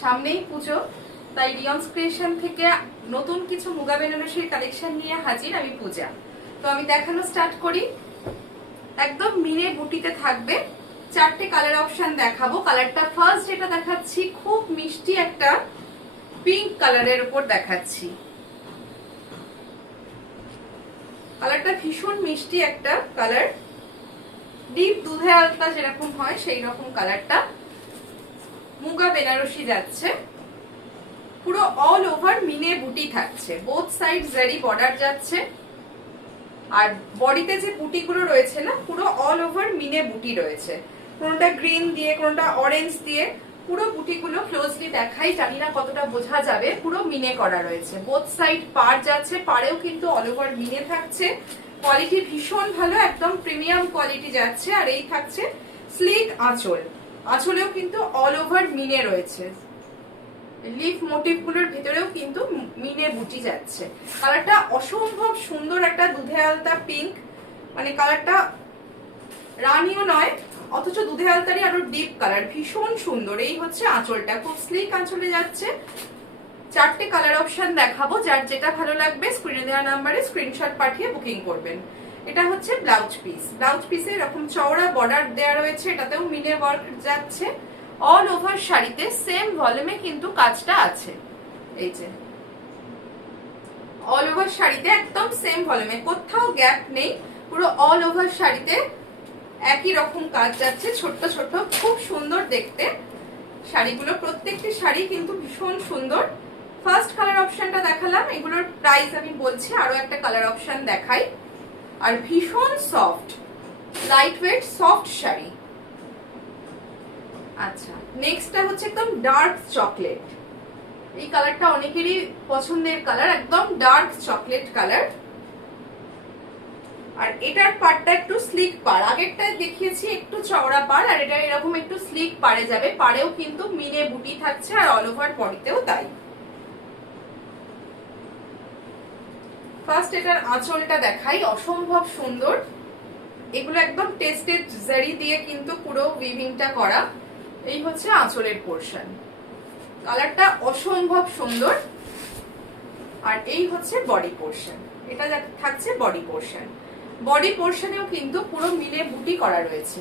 সামনেই পুজো, তাই রিয়ন্স ক্রিয়েশন থেকে নতুন কিছু মুগা বেনারসির কালেকশন নিয়ে হাজির আমি পূজা। তো আমি দেখানো স্টার্ট করি। একদম মিনে বুটিতে থাকবে, চারটে কালার অপশন দেখাবো। কালারটা ফার্স্ট যেটা দেখাচ্ছি খুব মিষ্টি একটা পিঙ্ক কালারের উপর দেখাচ্ছি। কালারটা ভীষণ মিষ্টি একটা কালার, ডিপ দুধে আলতা যেরকম হয় সেই রকম কালারটা। মুগা বেনারসি যাচ্ছে, পুরো অল ওভার মিনে বুটি থাকছে, বোথ সাইড জারি বর্ডার যাচ্ছে। আর বডিতে যে বুটিগুলো রয়েছে না, পুরো অল ওভার মিনে বুটি রয়েছে, কোনোটা গ্রিন দিয়ে কোনোটা অরেঞ্জ দিয়ে। পুরো বুটিগুলো ক্লোজলি দেখাই, জানি না কতটা বোঝা যাবে। পুরো মিনে করা রয়েছে, বোথ সাইড পার যাচ্ছে, পারেও কিন্তু অল ওভার মিনে থাকছে। কোয়ালিটি ভীষণ ভালো, একদম প্রিমিয়াম কোয়ালিটি যাচ্ছে। আর এই থাকছে স্লিক আঁচল, আঁচলেও কিন্তু অল ওভার মিনে রয়েছে। লিফ মোটিভ গুলোর ভেতরেও কিন্তু মিনে বুটি যাচ্ছে। কালারটা অসম্ভব সুন্দর, একটা দুধে আলতা পিঙ্ক, মানে কালারটা রানিও নয় অথচ দুধে আলতারই আরো ডিপ কালার, ভীষণ সুন্দর। এই হচ্ছে আঁচলটা, খুব স্লিক আঁচলে যাচ্ছে। চারটে কালার অপশন দেখাবো, যার যেটা ভালো লাগবে স্ক্রিনে দেওয়া নাম্বারে স্ক্রিনশট পাঠিয়ে বুকিং করবেন। এটা হচ্ছে ব্লাউজ পিস, ব্লাউজ পিসে এরকম চওড়া বর্ডার দেওয়া রয়েছে, এটাতেও মিনে ওয়ার্ক যাচ্ছে। অল ওভার শাড়িতে সেম ভলিউমে কিন্তু কাজটা আছে, এই যে অল ওভার শাড়িতে একদম সেম ভলিউমে, কোথাও গ্যাপ নেই। পুরো অল ওভার শাড়িতে একই রকম কাজ যাচ্ছে, ছোট্ট ছোট্ট, খুব সুন্দর দেখতে শাড়িগুলো। প্রত্যেকটি শাড়ি কিন্তু ভীষণ সুন্দর। ফার্স্ট কালার অপশনটা দেখালাম, এগুলোর প্রাইস আমি বলছি, আরো একটা কালার অপশন দেখাই। আর ভীষণ soft, light weight soft sari. আচ্ছা, নেক্সটটা হচ্ছে একদম ডার্ক চকলেট। এই কালারটা অনেকেরই পছন্দের কালার, একদম ডার্ক চকলেট কালার। আর এটার পাড়টা একটু স্লিক পাড়, আগেরটা দেখিয়েছি একটু চওড়া পাড়, আর এটা এরকম একটু স্লিক পাড়ে যাবে। পাড়েও কিন্তু মিনে বুটি থাকছে, আর অল ওভার বডিতেও তাই। ফার্স্ট এটার আঁচলটা দেখাই, অসম্ভব সুন্দর। এগুলো একদম টেস্টেড জারি দিয়ে কিন্তু পুরো উইভিংটা করা। এই হচ্ছে আঁচলের পোরশন, কালারটা অসম্ভব সুন্দর। আর এই হচ্ছে বডি পোরশন, এটা থাকছে বডি পোরশন। বডি পোরশনেও কিন্তু পুরো মিনে বুটি করা রয়েছে,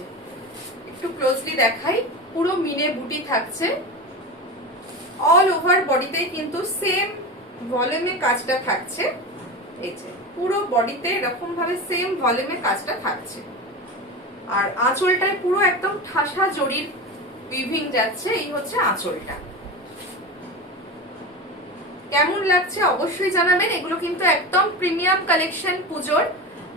একটু ক্লোজলি দেখাই। পুরো মিনে বুটি থাকছে, অল ওভার বডিতে কিন্তু সেম ভলিউমে কাজটা থাকছে। এই যে পুরো বডিতে এরকম ভাবে সেম ভলিউমে কাজটা থাকছে। আর আঁচলটায় পুরো একদম ঠাসা জরির উইভিং যাচ্ছে। এই হচ্ছে আঁচলটা। কেমন লাগছে অবশ্যই জানাবেন। এগুলো কিন্তু একদম প্রিমিয়াম কালেকশন পুজোর,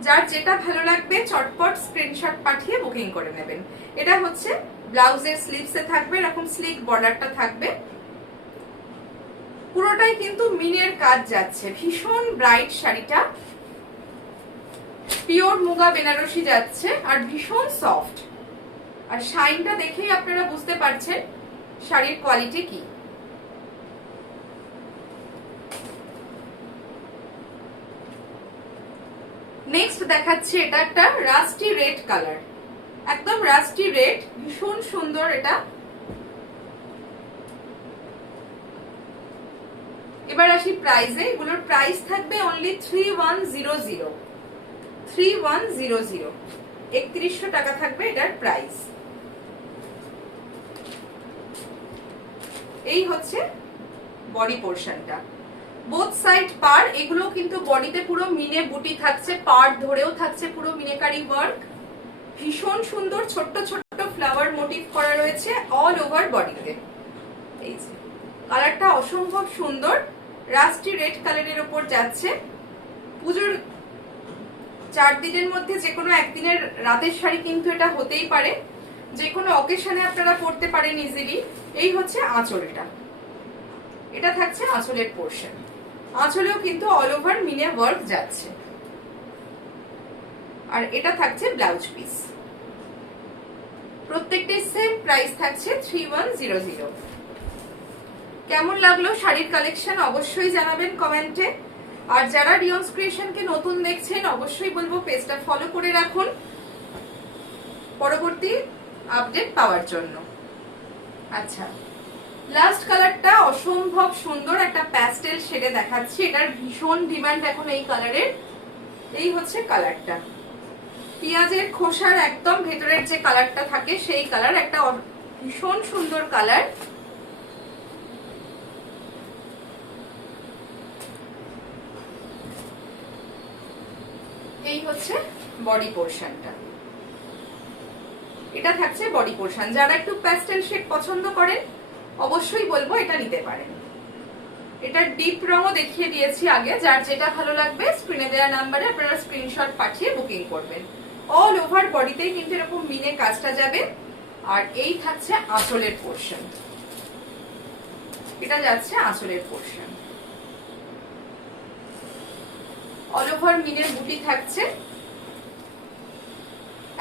যার যেটা ভালো লাগবে চটপট স্ক্রিনশট পাঠিয়ে বুকিং করে নেবেন। এটা হচ্ছে ব্লাউজের স্লিভসে থাকবে, এরকম স্লিক বর্ডারটা থাকবে। পুরোটাই কিন্তু মিনের কাজ যাচ্ছে, ভীষণ ব্রাইট শাড়িটা, পিওর মুগা বেনারসি যাচ্ছে, আর ভীষণ সফট। আর শাইনটা দেখেই আপনারা বুঝতে পারছেন শাড়ির কোয়ালিটি কি। নেক্সট দেখাচ্ছি, এটা একটা রাস্টি রেড কালার, একদম রাস্টি রেড, ভীষণ সুন্দর এটা। এবার আসি প্রাইসে। এগুলোর প্রাইস থাকবে অনলি 3100, 3100, 3100 টাকা থাকবে এটার প্রাইস। এই হচ্ছে বডি পোরশনটা, বোথ সাইড পার। এগুলো কিন্তু বডিতে পুরো মিনে বুটি থাকছে, পার ধরেও থাকছে পুরো মিনেকারি ওয়ার্ক। ভীষণ সুন্দর, ছোট্ট ছোট্ট ফ্লাওয়ার মোটিভ করা রয়েছে অল ওভার বডিতে। এই যে কালারটা অসম্ভব সুন্দর, রাস্টি রেড কালারের উপর যাচ্ছে। পুজোর 4 দিনের মধ্যে যে কোনো একদিনের রাতের শাড়ি কিন্তু এটা হতেই পারে, যে কোনো অকেশনে আপনারা পরতে পারেন ইজিলি। এই হচ্ছে আঁচলটা, এটা থাকছে আঁচলের পোরশন। আঁচলেও কিন্তু অল ওভার মিনে ওয়ার্ক যাচ্ছে। আর এটা থাকছে ব্লাউজ পিস। প্রত্যেকটি সেম প্রাইস থাকছে 3100। কেমন লাগলো শাড়ির কালেকশন অবশ্যই জানাবেন কমেন্টে। আর যারা রিয়ন্স ক্রিয়েশনকে নতুন দেখছেন অবশ্যই বলবো পেজটা ফলো করে রাখুন পরবর্তী আপডেট পাওয়ার জন্য। আচ্ছা, লাস্ট কালারটা অসম্ভব সুন্দর একটা প্যাস্টেল শেডে দেখাচ্ছি, এটার ভীষণ ডিমান্ড এখন এই কালারের। এই হচ্ছে কালারটা, পেঁয়াজের খোসার একদম ভেতরের যে কালারটা থাকে সেই কালার, একটা ভীষণ সুন্দর কালার। এই হচ্ছে বডি পোর্শনটা, এটা থাকছে বডি পোর্শন। যারা একটু প্যাস্টেল শেড পছন্দ করেন অবশ্যই বলবো এটা নিতে পারেন। এটার ডিপ রঙও দেখিয়ে দিয়েছি আগে, যার যেটা ভালো লাগবে স্ক্রিনে দেওয়া নাম্বারে আপনারা স্ক্রিনশট পাঠিয়ে বুকিং করবেন। অল ওভার বডিতেই কিন্তু এরকম মিনে কাজটা যাবে। আর এই থাকছে আঁচলের পোর্শন, এটা যাচ্ছে আঁচলের পোর্শন, অল ওভার মিনের বুটি থাকছে।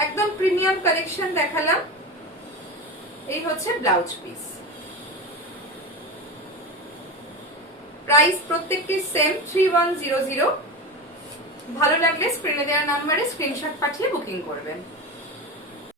একদম প্রিমিয়াম কালেকশন দেখালাম। এই হচ্ছে ব্লাউজ পিস, প্রাইস প্রত্যেকটি সেম 3100। ভালো লাগলে স্ক্রিনে দেওয়া নাম্বারে স্ক্রিনশট পাঠিয়ে বুকিং করবেন।